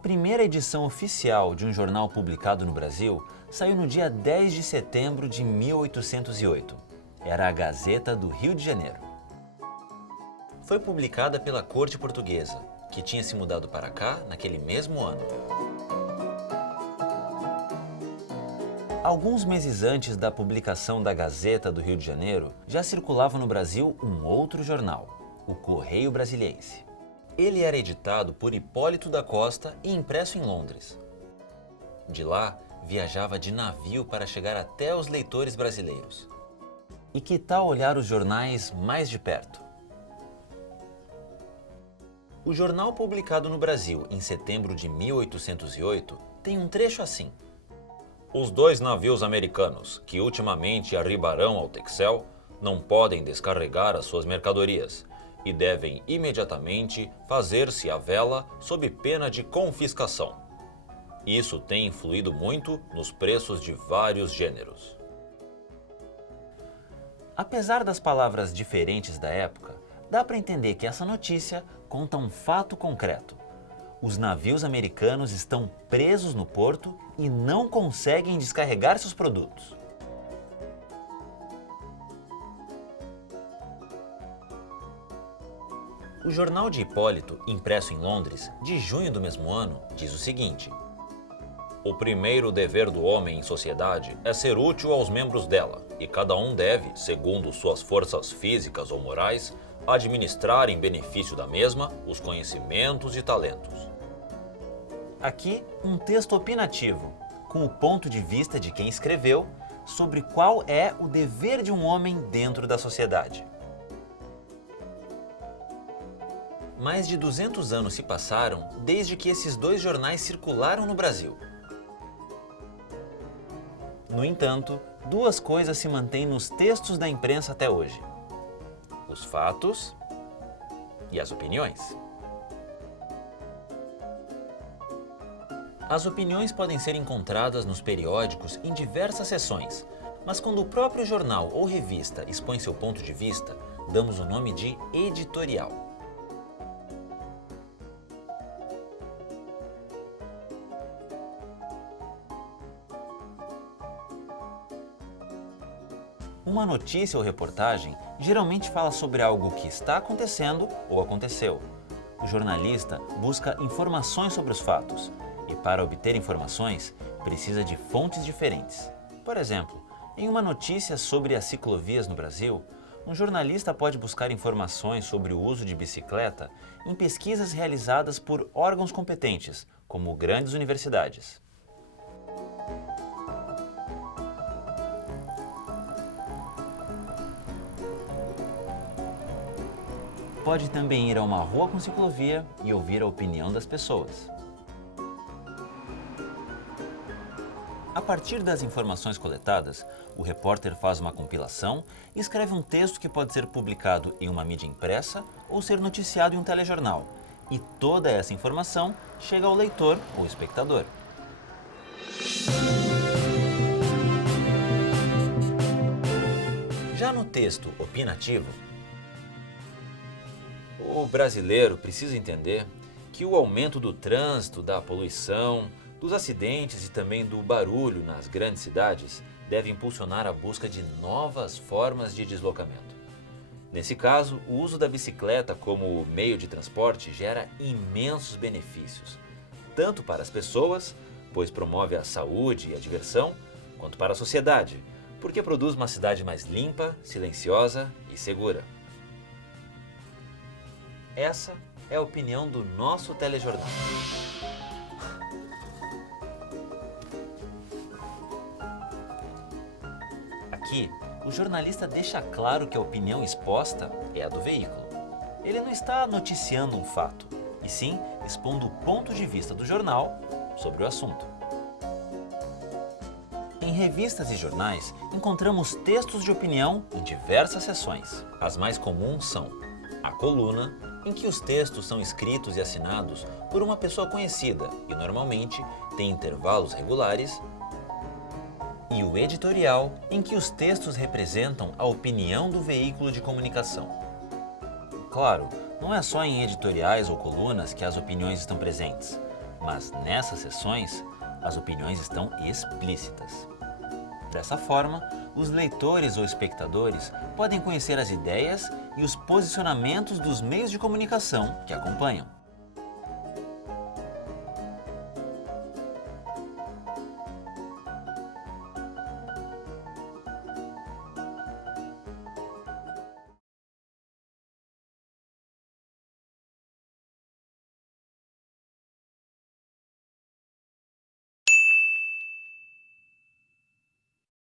primeira edição oficial de um jornal publicado no Brasil saiu no dia 10 de setembro de 1808. Era a Gazeta do Rio de Janeiro. Foi publicada pela corte portuguesa, que tinha se mudado para cá naquele mesmo ano. Alguns meses antes da publicação da Gazeta do Rio de Janeiro, já circulava no Brasil um outro jornal, o Correio Brasiliense. Ele era editado por Hipólito da Costa e impresso em Londres. De lá, viajava de navio para chegar até os leitores brasileiros. E que tal olhar os jornais mais de perto? O jornal publicado no Brasil em setembro de 1808 tem um trecho assim. Os 2 navios americanos que ultimamente arribarão ao Texel não podem descarregar as suas mercadorias e devem imediatamente fazer-se à vela sob pena de confiscação. Isso tem influído muito nos preços de vários gêneros. Apesar das palavras diferentes da época, dá para entender que essa notícia conta um fato concreto. Os navios americanos estão presos no porto e não conseguem descarregar seus produtos. O jornal de Hipólito, impresso em Londres, de junho do mesmo ano, diz o seguinte: o primeiro dever do homem em sociedade é ser útil aos membros dela, e cada um deve, segundo suas forças físicas ou morais, administrar em benefício da mesma os conhecimentos e talentos. Aqui, um texto opinativo, com o ponto de vista de quem escreveu sobre qual é o dever de um homem dentro da sociedade. Mais de 200 anos se passaram desde que esses 2 jornais circularam no Brasil. No entanto, 2 coisas se mantêm nos textos da imprensa até hoje: os fatos e as opiniões. As opiniões podem ser encontradas nos periódicos em diversas seções, mas quando o próprio jornal ou revista expõe seu ponto de vista, damos o nome de editorial. Uma notícia ou reportagem geralmente fala sobre algo que está acontecendo ou aconteceu. O jornalista busca informações sobre os fatos e, para obter informações, precisa de fontes diferentes. Por exemplo, em uma notícia sobre as ciclovias no Brasil, um jornalista pode buscar informações sobre o uso de bicicleta em pesquisas realizadas por órgãos competentes, como grandes universidades. Pode também ir a uma rua com ciclovia e ouvir a opinião das pessoas. A partir das informações coletadas, o repórter faz uma compilação e escreve um texto que pode ser publicado em uma mídia impressa ou ser noticiado em um telejornal. E toda essa informação chega ao leitor ou espectador. Já no texto opinativo, o brasileiro precisa entender que o aumento do trânsito, da poluição, dos acidentes e também do barulho nas grandes cidades deve impulsionar a busca de novas formas de deslocamento. Nesse caso, o uso da bicicleta como meio de transporte gera imensos benefícios, tanto para as pessoas, pois promove a saúde e a diversão, quanto para a sociedade, porque produz uma cidade mais limpa, silenciosa e segura. Essa é a opinião do nosso telejornal. Aqui, o jornalista deixa claro que a opinião exposta é a do veículo. Ele não está noticiando um fato, e sim expondo o ponto de vista do jornal sobre o assunto. Em revistas e jornais, encontramos textos de opinião em diversas seções. As mais comuns são a coluna, em que os textos são escritos e assinados por uma pessoa conhecida e normalmente tem intervalos regulares, e o editorial, em que os textos representam a opinião do veículo de comunicação. Claro, não é só em editoriais ou colunas que as opiniões estão presentes. mas nessas sessões as opiniões estão explícitas. Dessa forma, os leitores ou espectadores podem conhecer as ideias e os posicionamentos dos meios de comunicação que acompanham.